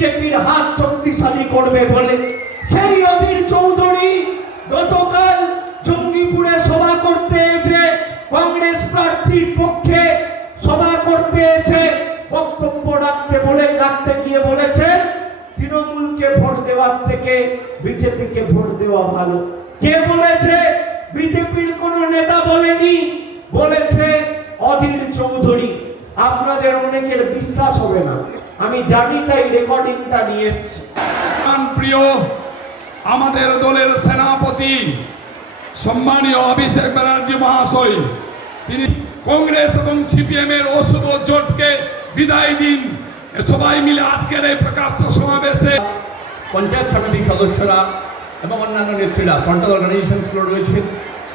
বিজেপির হাত শক্তিশালী করবে বলে সেই অধীর চৌধুরী গতকাল জঙ্গিপুরে সভা করতে এসে কংগ্রেস প্রার্থীর পক্ষে সভা করতে এসে বক্তব্য রাখতে গিয়ে বলেছেন তৃণমূলকে ভোট দেওয়ার থেকে বিজেপিকে ভোট দেওয়া ভালো। কে বলেছে? বিজেপির কোন নেতা বলেনি, বলেছে অধীর চৌধুরী। আপনাদের অনেকের বিশ্বাস হবে না, আমি জানি, তাই রেকর্ডিংটা নিয়ে এসেছি। প্রিয় আমাদের দলের সেনাপতি সম্মানীয় অভিষেক ব্যানার্জি মহাশয়, তিনি কংগ্রেস এবং সিপিএম এর অশুভ জোটকে বিদায় দিন। সবাই মিলে আজকের এই প্রকাশ্য সমাবেশে পঞ্চায়েত সমিতির সদস্যরা এবং অন্যান্য নেত্রীরা ফ্রন্টাল অর্গানাইজেশনসগুলো রয়েছেন,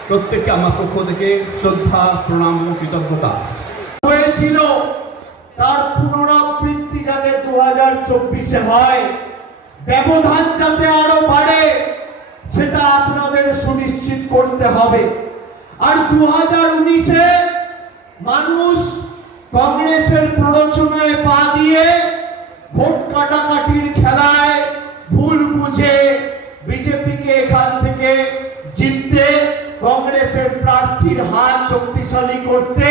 প্রত্যেককে আমার পক্ষ থেকে শ্রদ্ধা, প্রণাম এবং কৃতজ্ঞতা। হয়েছিল তার পুনরাবৃত্তি যাতে 2024-এ হয়, ব্যবধান যাতে আরো বাড়ে, সেটা আপনাদের সুনিশ্চিত করতে হবে। আর 2019-এ মানুষ কংগ্রেসের প্ররোচনায় পা দিয়ে ভোট কাটাকাটির খেলায় ভুল বুঝে বিজেপিকে এখান থেকে জিততে, কংগ্রেসের প্রার্থীর হাত শক্তিশালী করতে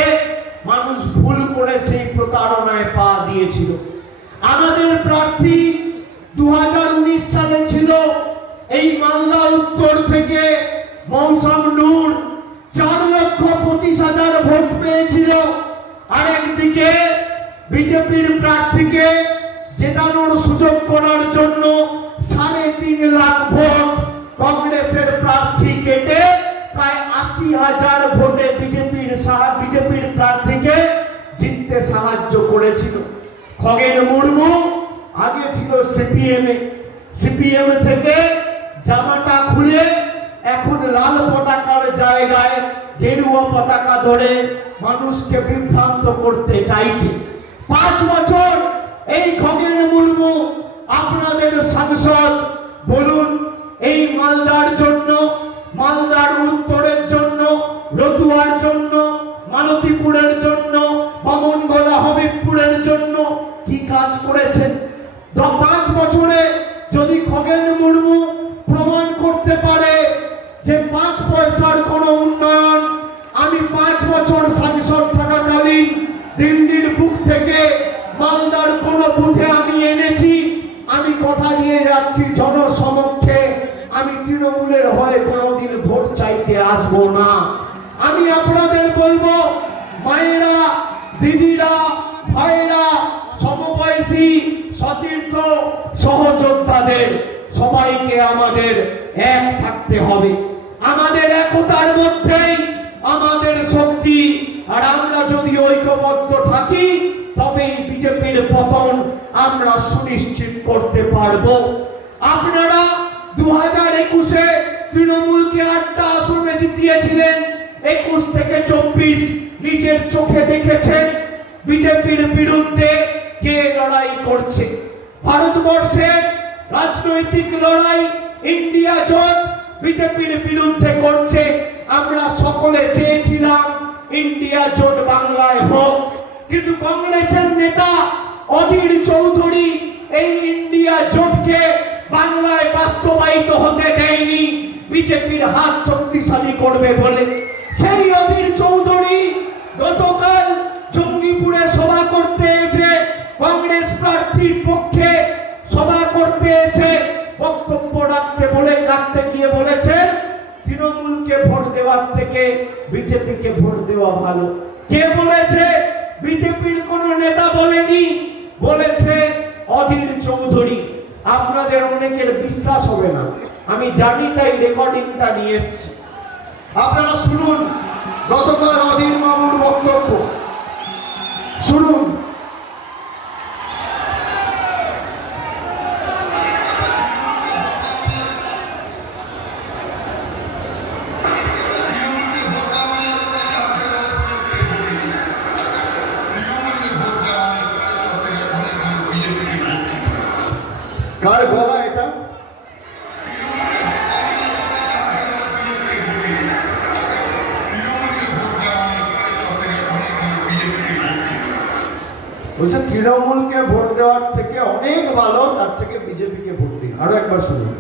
মানুষ ভুল করে সেই প্রতারণায় পা দিয়েছিল। আমাদের প্রার্থী 2019 সালে ছিল এই মালদা উত্তর থেকে মৌসম নূর, 4,25,000 ভোট পেয়েছিল। আরেকদিকে বিজেপির প্রার্থীকে জেতানোর সুযোগ করার জন্য 3.5 লাখ ভোট কংগ্রেসের প্রার্থী কেটে প্রায় 80,000 ভোটে বিজেপির প্রার্থীকে জিততে সাহায্য করেছিল। খগেন মুর্মু আগে ছিল সিপিএম থেকে জামাটা খুলে এখন লাল পতাকার জায়গায় গেরুয়া পতাকা ধরে মানুষকে বিভ্রান্ত করতে চাইছে। 5 বছর এই খগেন মুর্মু আপনাদের সাংসদ, বলুন এই মালদার জন্য, মালদার উত্তরের জন্য, রতুয়ার জন্য, মালতীপুরের জন্য, বামনগোলা হবিবপুরের জন্য কি কাজ করেছেন? 5 বছরে যদি খগেন মুর্মু প্রমাণ করতে পারে যে 5 পয়সার কোনো উন্নয়ন আমি 5 বছর সাংসদ থাকাকালীন দিল্লির বুক থেকে মালদার কোন বুথে আমি এনেছি, আমি কথা দিয়ে যাচ্ছি জনসমক্ষে আমি তৃণমূলের হয়ে কোনোদিন ভোট চাইতে আসবো না। আমি আপনাদের বলবো, মায়েরা, দিদিরা, ভাইরা, সমবয়সী, সতীর্থ, সহযোদ্ধাদের সবাইকে আমাদের এক থাকতে হবে। আমাদের একতার মধ্যেই আমাদের শক্তি, আর আমরা যদি ঐক্যবদ্ধ থাকি তবেই বিজেপির পতন আমরা সুনিশ্চিত করতে পারবো। আপনারা 2021-এ তৃণমূলকে 8টা আসনে জিতিয়েছিলেন, 21 থেকে 24 নিজের চোখে দেখেছেন বিজেপির বিরুদ্ধে কে লড়াই করছে। ভারতবর্ষের রাজনৈতিক লড়াই ইন্ডিয়া জোট বিজেপির বিরুদ্ধে করছে। আমরা সকলে চেয়েছিলাম ইন্ডিয়া জোট বাংলায় হোক, কিন্তু কংগ্রেসের নেতা অধীর চৌধুরী এই ইন্ডিয়া জোটকে বাংলায় বাস্তবায়িত হতে দেয়নি বিজেপির হাত শক্তিশালী করবে বলে। সেই অধীর চৌধুরী গতকাল জঙ্গিপুরে সভা করতে এসে কংগ্রেস প্রার্থীর পক্ষে সভা করতে এসে বক্তব্য রাখতে গিয়ে বলেছেন তৃণমূলকে ভোট দেওয়ার থেকে বিজেপিকে ভোট দেওয়া ভালো। কে বলেছে? বিজেপির কোন নেতা বলেনি, বলেছে অধীর চৌধুরী। আপনাদের অনেকের বিশ্বাস হবে না, আমি জানি, তাই রেকর্ডিংটা নিয়ে এসেছি। আপনারা শুনুন গতকাল অধীর বাবুর বক্তব্য, শুনুন। কার গলা এটা? বলছে তৃণমূলকে ভোট দেওয়ার থেকে অনেক ভালো, তার থেকে বিজেপিকে ভোট দিন। আরো একবার শুনুন।